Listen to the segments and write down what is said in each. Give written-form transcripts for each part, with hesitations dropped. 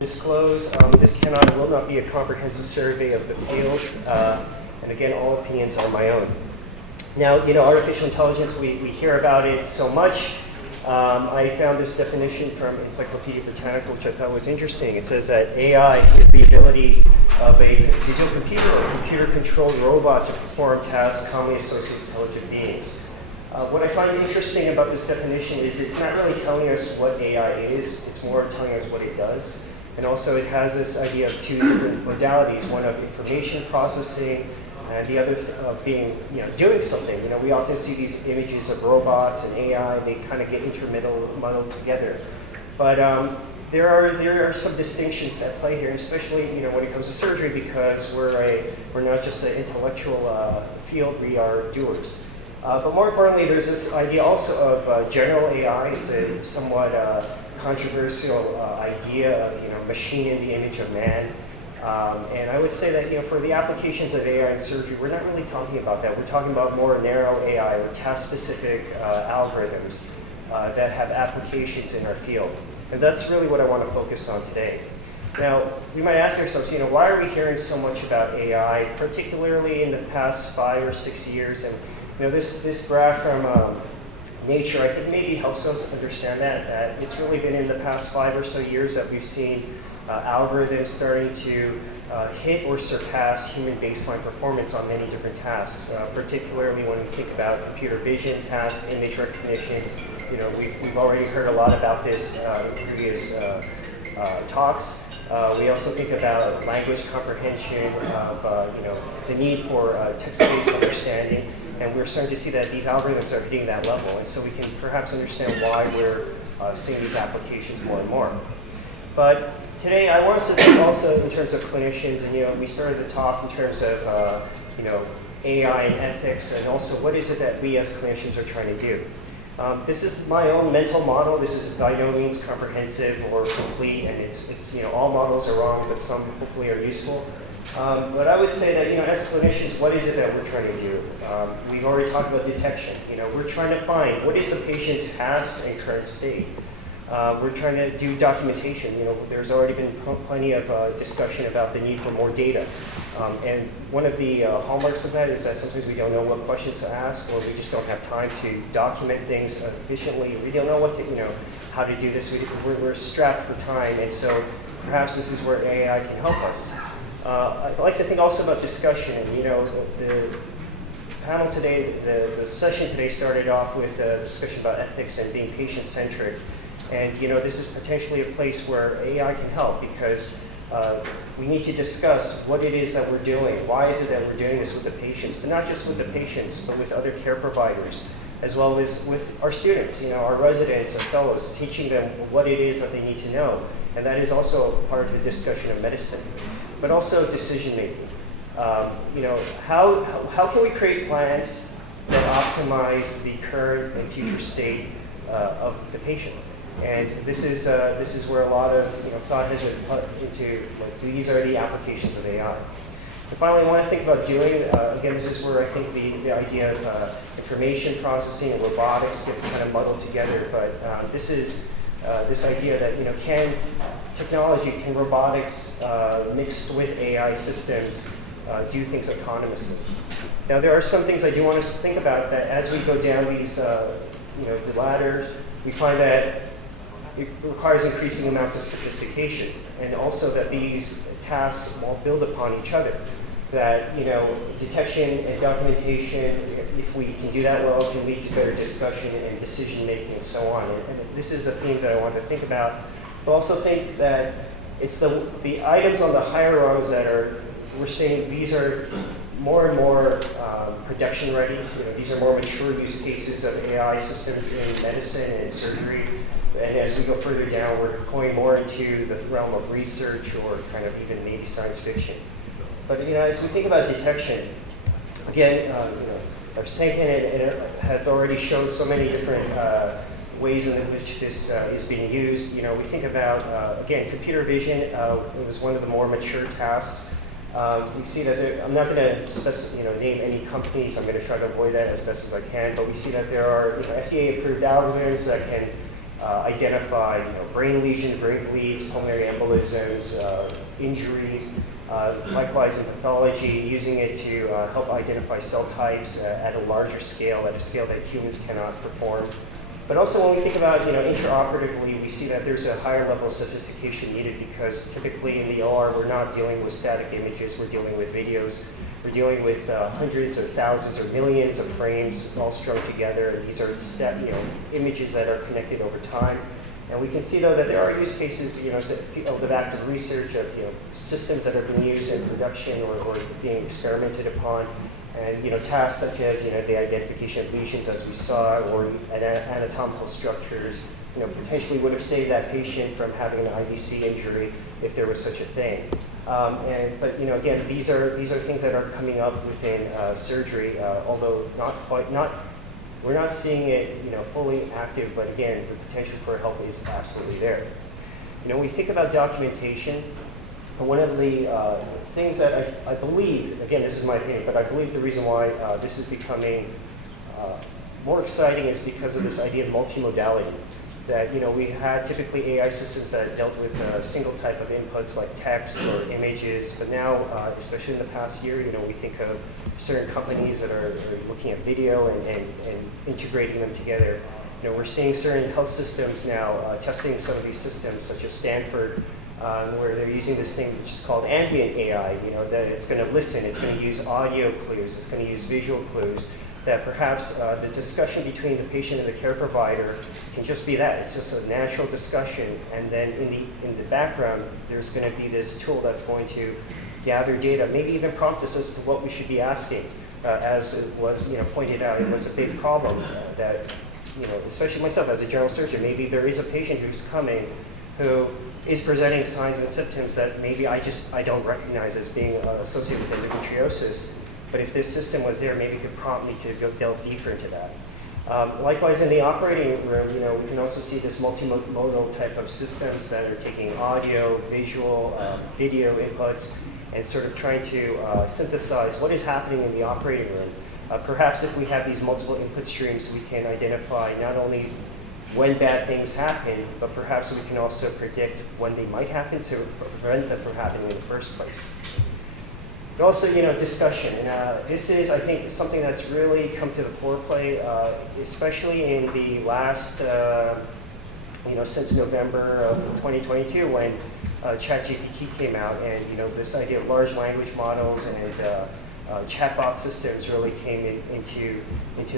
Disclose, this will not be a comprehensive survey of the field, and again, all opinions are my own. Now, artificial intelligence, we hear about it so much. I found this definition from Encyclopedia Britannica, which I thought was interesting. It says that AI is the ability of a digital computer or computer-controlled robot to perform tasks commonly associated with intelligent beings. What I find interesting about this definition is it's not really telling us what AI is, it's more telling us what it does. And also it has this idea of two different modalities, one of information processing and the other of being, doing something. We often see these images of robots and AI, they kind of get muddled together. But there are some distinctions at play here, especially when it comes to surgery, because we're not just an intellectual field, we are doers. But more importantly, there's this idea also of general AI. It's a somewhat controversial idea of machine in the image of man. And I would say that for the applications of AI in surgery, we're not really talking about that. We're talking about more narrow AI or task-specific algorithms that have applications in our field. And that's really what I want to focus on today. Now, we might ask ourselves, why are we hearing so much about AI, particularly in the past 5 or 6 years? And this graph from Nature, I think maybe helps us understand that it's really been in the past 5 or so years that we've seen algorithms starting to hit or surpass human baseline performance on many different tasks, particularly when we think about computer vision tasks, image recognition. We've already heard a lot about this in previous talks. We also think about language comprehension of the need for text-based understanding. And we're starting to see that these algorithms are hitting that level. And so we can perhaps understand why we're seeing these applications more and more. But today, I want us to think also in terms of clinicians. And we started the talk in terms of AI and ethics, and also what is it that we as clinicians are trying to do. This is my own mental model. This is by no means comprehensive or complete, and it's all models are wrong, but some hopefully are useful. But I would say that, as clinicians, what is it that we're trying to do? We've already talked about detection. We're trying to find what is the patient's past and current state. We're trying to do documentation. There's already been plenty of discussion about the need for more data. And one of the hallmarks of that is that sometimes we don't know what questions to ask, or we just don't have time to document things efficiently. We don't know how to do this. We're strapped for time, and so perhaps this is where AI can help us. I'd like to think also about discussion. The panel today, the session today started off with a discussion about ethics and being patient-centric. And this is potentially a place where AI can help, because we need to discuss what it is that we're doing. Why is it that we're doing this with the patients? But not just with the patients, but with other care providers, as well as with our students, our residents, our fellows, teaching them what it is that they need to know. And that is also part of the discussion of medicine. But also decision-making. How can we create plans that optimize the current and future state of the patient? And this is where a lot of thought has been put into, these are the applications of AI. And finally, I want to think about doing, again, this is where I think the idea of information processing and robotics gets kind of muddled together, but this is this idea that, can robotics mixed with AI systems do things autonomously? Now, there are some things I do want us to think about, that as we go down these, the ladder, we find that it requires increasing amounts of sophistication, and also that these tasks all build upon each other. That detection and documentation, if we can do that well, can lead to better discussion and decision making and so on. And this is a theme that I want to think about. But also think that it's the items on the higher rungs that we're seeing these are more and more production ready. These are more mature use cases of AI systems in medicine and surgery. And as we go further down, we're going more into the realm of research or kind of even maybe science fiction. But as we think about detection, again, our Sankin have already shown so many different ways in which this is being used. We think about, again, computer vision. It was one of the more mature tasks. We see that I'm not going to name any companies. I'm going to try to avoid that as best as I can. But we see that there are FDA-approved algorithms that can identify brain lesions, brain bleeds, pulmonary embolisms, injuries. Likewise in pathology, using it to help identify cell types at a larger scale, at a scale that humans cannot perform. But also when we think about intraoperatively, we see that there's a higher level of sophistication needed because typically in the OR we're not dealing with static images, we're dealing with videos. We're dealing with hundreds or thousands or millions of frames all strung together. These are images that are connected over time. And we can see though that there are use cases, of active research of systems that are being used in production or being experimented upon. And tasks such as the identification of lesions, as we saw, or anatomical structures, potentially would have saved that patient from having an IVC injury if there was such a thing. But again, these are things that are coming up within surgery, although we're not seeing it fully active. But again, the potential for help is absolutely there. When we think about documentation, one of the things that I believe, again, this is my opinion, but I believe the reason why this is becoming more exciting is because of this idea of multimodality. That we had typically AI systems that dealt with a single type of inputs like text or images, but now, especially in the past year, we think of certain companies that are looking at video and integrating them together. We're seeing certain health systems now testing some of these systems, such as Stanford, where they're using this thing which is called ambient AI, that it's going to listen, it's going to use audio clues, it's going to use visual clues, that perhaps the discussion between the patient and the care provider can just be that. It's just a natural discussion, and then in the background, there's going to be this tool that's going to gather data, maybe even prompt us as to what we should be asking. As it was pointed out, it was a big problem that, especially myself as a general surgeon, maybe there is a patient who's coming who is presenting signs and symptoms that maybe I don't recognize as being associated with endometriosis. But if this system was there, maybe it could prompt me to go delve deeper into that. Likewise, in the operating room, we can also see this multimodal type of systems that are taking audio, visual, video inputs, and sort of trying to synthesize what is happening in the operating room. Perhaps if we have these multiple input streams, we can identify not only when bad things happen, but perhaps we can also predict when they might happen to prevent them from happening in the first place. But also, discussion. And this is, I think, something that's really come to the foreplay, especially in the last, since November of 2022, when ChatGPT came out, and this idea of large language models and chatbot systems really came into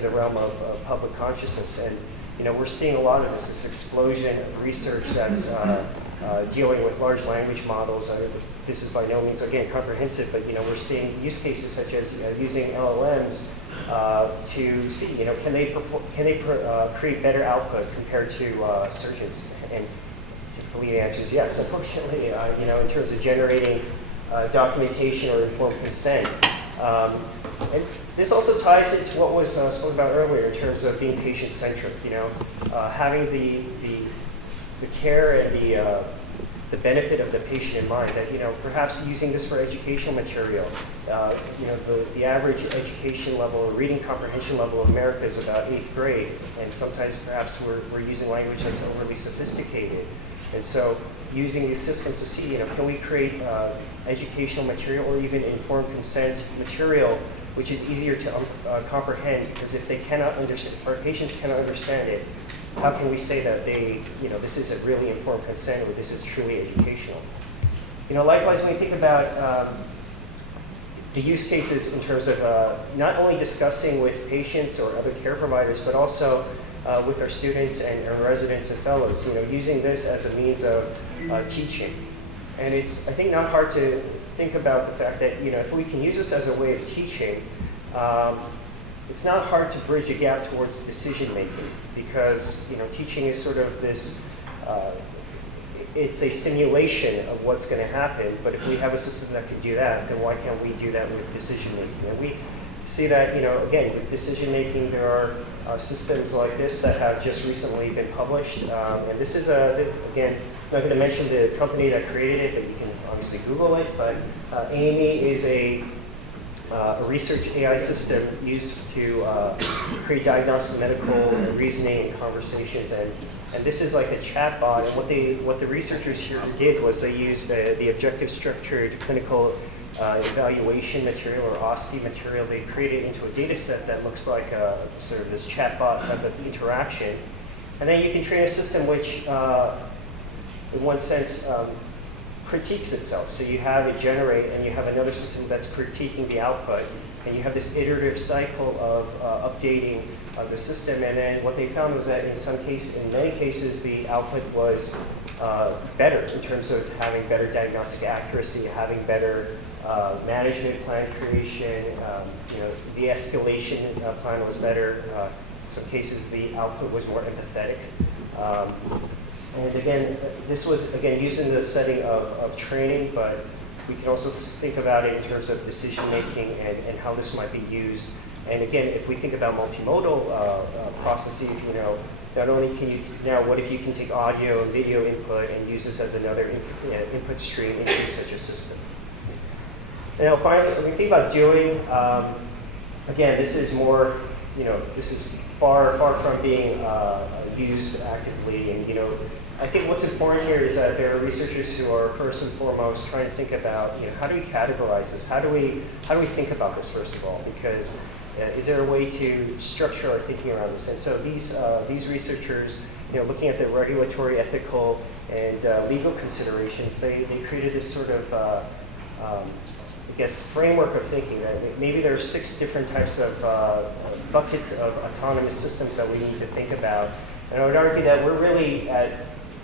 the realm of public consciousness. And we're seeing a lot of this explosion of research that's dealing with large language models. This is by no means, again, comprehensive, but we're seeing use cases such as using LLMs to see, can they create better output compared to surgeons? And typically the answer is yes. Unfortunately, in terms of generating documentation or informed consent. And this also ties into what was spoken about earlier in terms of being patient-centric. Having the care and the benefit of the patient in mind. That perhaps using this for educational material. The average education level or reading comprehension level in America is about 8th grade, and sometimes perhaps we're using language that's overly sophisticated. And so using these systems to see, can we create educational material or even informed consent material which is easier to comprehend, because if they cannot understand, if our patients cannot understand it, how can we say that this isn't really informed consent or this is truly educational? Likewise, when we think about the use cases in terms of not only discussing with patients or other care providers, but also with our students and our residents and fellows, using this as a means of teaching. And it's, I think, not hard to think about the fact that, if we can use this as a way of teaching, it's not hard to bridge a gap towards decision making, because, teaching is sort of this, it's a simulation of what's going to happen, but if we have a system that can do that, then why can't we do that with decision making? And we see that, again, with decision making, there are systems like this that have just recently been published. And this is, again, I'm not going to mention the company that created it, but you can obviously Google it, but AME is a research AI system used to create diagnostic medical reasoning and conversations. And this is like a chat bot. And what the researchers here did was they used the objective structured clinical evaluation material, or OSCE material. They created into a data set that looks like sort of this chatbot type of interaction. And then you can train a system which, in one sense, critiques itself. So you have it generate, and you have another system that's critiquing the output, and you have this iterative cycle of updating the system. And then what they found was that in many cases, the output was better in terms of having better diagnostic accuracy, having better management plan creation. The escalation plan was better. In some cases, the output was more empathetic. And again, this was, used in the setting of training, but we can also think about it in terms of decision making and how this might be used. And again, if we think about multimodal processes, not only can you, now what if you can take audio and video input and use this as another input stream into such a system? Now finally, when we think about doing, again, this is more, this is far from being used actively. And I think what's important here is that there are researchers who are first and foremost trying to think about, how do we categorize this? How do we think about this first of all? Because is there a way to structure our thinking around this? And so these researchers, looking at the regulatory, ethical, and legal considerations, they created this sort of framework of thinking that maybe there are 6 different types of buckets of autonomous systems that we need to think about. And I would argue that we're really at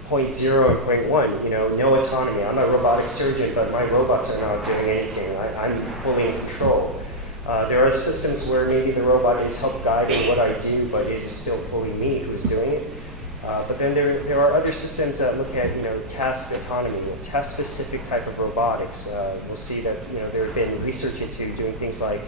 point 0 and point 1, no autonomy. I'm a robotic surgeon, but my robots are not doing anything. I'm fully in control. There are systems where maybe the robot is help guiding what I do, but it is still fully me who's doing it. But then there are other systems that look at task autonomy, task-specific type of robotics. We'll see that there have been research into doing things like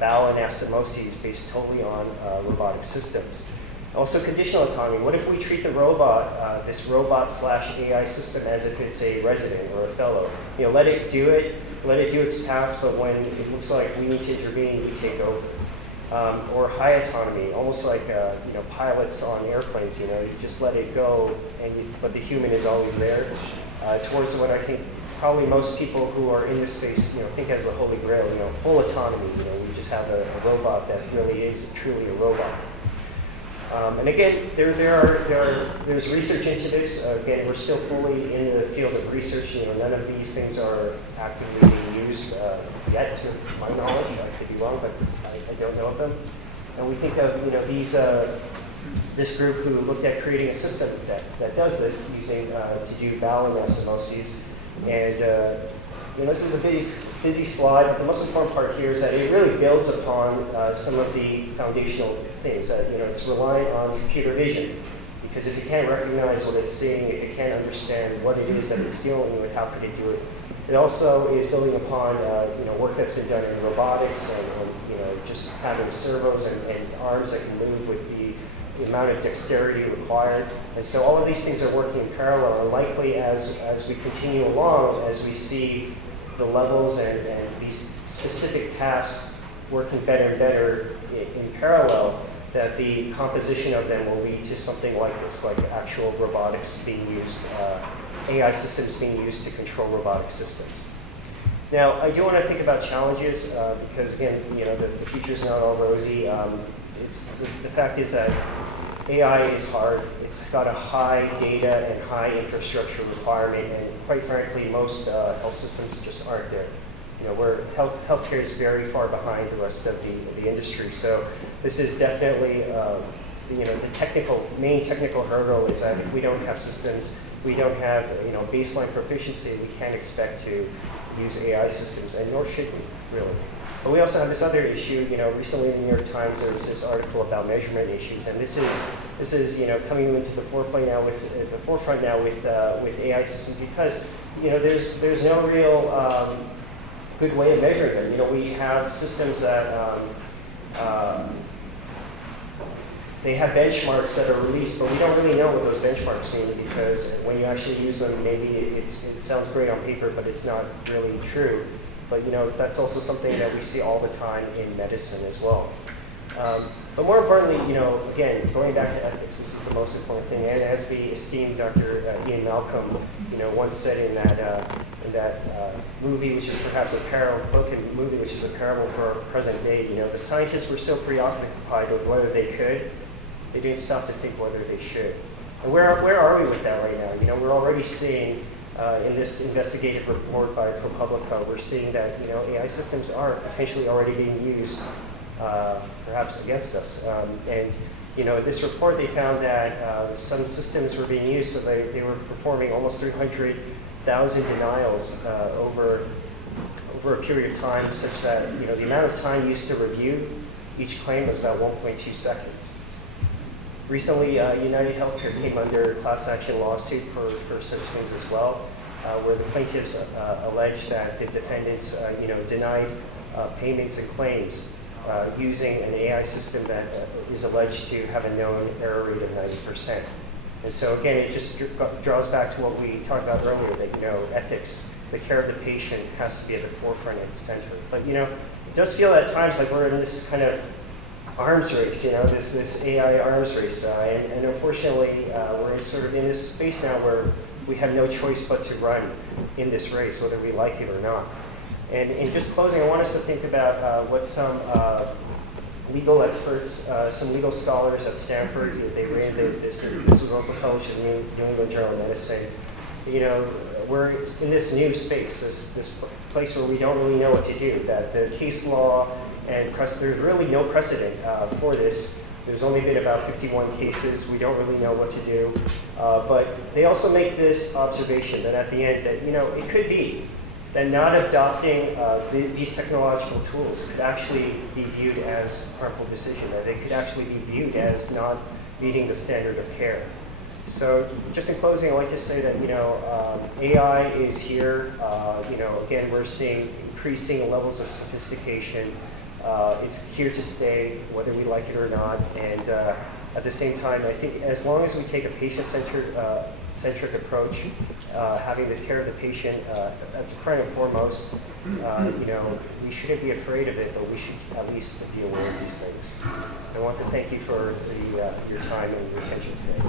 bowel anastomoses based totally on robotic systems. Also, conditional autonomy. What if we treat the robot, this robot/AI system, as if it's a resident or a fellow? Let it do its task, but when it looks like we need to intervene, we take over. Or high autonomy, almost like pilots on airplanes. You just let it go, but the human is always there. Towards what I think probably most people who are in this space, think as the holy grail. Full autonomy. We just have a robot that really is truly a robot. And again, there's research into this. Again, we're still fully in the field of research. None of these things are actively being used yet, to my knowledge. I could be wrong, but I don't know of them. And we think of this group who looked at creating a system that does this, using to do bowel anastomoses. And this is a busy slide, but the most important part here is that it really builds upon some of the foundational things. That it's relying on computer vision, because if it can't recognize what it's seeing, if it can't understand what it is that it's dealing with, how could it do it? It also is building upon work that's been done in robotics and just having servos and arms that can move with the amount of dexterity required. And so all of these things are working in parallel, and likely as we continue along, as we see the levels and these specific tasks working better and better in parallel, that the composition of them will lead to something like this, like actual robotics being used, AI systems being used to control robotic systems. Now, I do want to think about challenges because, again, the future is not all rosy. The fact is that AI is hard. It's got a high data and high infrastructure requirement, and quite frankly, most health systems just aren't there. Where healthcare is very far behind the rest of the industry. So this is definitely the main technical hurdle is that if we don't have systems, we don't have baseline proficiency, we can't expect to use AI systems, and nor should we really. But we also have this other issue. Recently in the New York Times there was this article about measurement issues, and this is coming into the forefront now with AI systems, because there's no real good way of measuring them. We have systems that they have benchmarks that are released, but we don't really know what those benchmarks mean, because when you actually use them, maybe it sounds great on paper, but it's not really true. But that's also something that we see all the time in medicine as well. But more importantly, again, going back to ethics, this is the most important thing. And as the esteemed Dr. Ian Malcolm, once said in that movie, which is perhaps a parable, book and movie, which is a parable for our present day, the scientists were so preoccupied with whether they could, they didn't stop to think whether they should. And where are we with that right now? We're already seeing in this investigative report by ProPublica, we're seeing that AI systems are potentially already being used, perhaps against us. And this report, they found that some systems were being used, so they were performing almost 300,000 denials over a period of time, such that the amount of time used to review each claim was about 1.2 seconds. Recently, United Healthcare came under a class action lawsuit for such things as well, where the plaintiffs alleged that the defendants denied payments and claims using an AI system that is alleged to have a known error rate of 90%. And so again, it just draws back to what we talked about earlier, that ethics, the care of the patient has to be at the forefront and the center. But it does feel at times like we're in this kind of arms race, this AI arms race. And unfortunately, we're sort of in this space now where we have no choice but to run in this race, whether we like it or not. And in just closing, I want us to think about what some legal experts, some legal scholars at Stanford, they ran this, and this was also published in the New England Journal of Medicine. We're in this new space, this place where we don't really know what to do, that the case law and there's really no precedent for this. There's only been about 51 cases. We don't really know what to do. But they also make this observation that at the end that, it could be that not adopting these technological tools could actually be viewed as a harmful decision, that they could actually be viewed as not meeting the standard of care. So just in closing, I'd like to say that, AI is here. Again, we're seeing increasing levels of sophistication. It's here to stay, whether we like it or not. And at the same time, I think as long as we take a patient-centric approach, having the care of the patient at the front and foremost, we shouldn't be afraid of it, but we should at least be aware of these things. I want to thank you for your time and your attention today.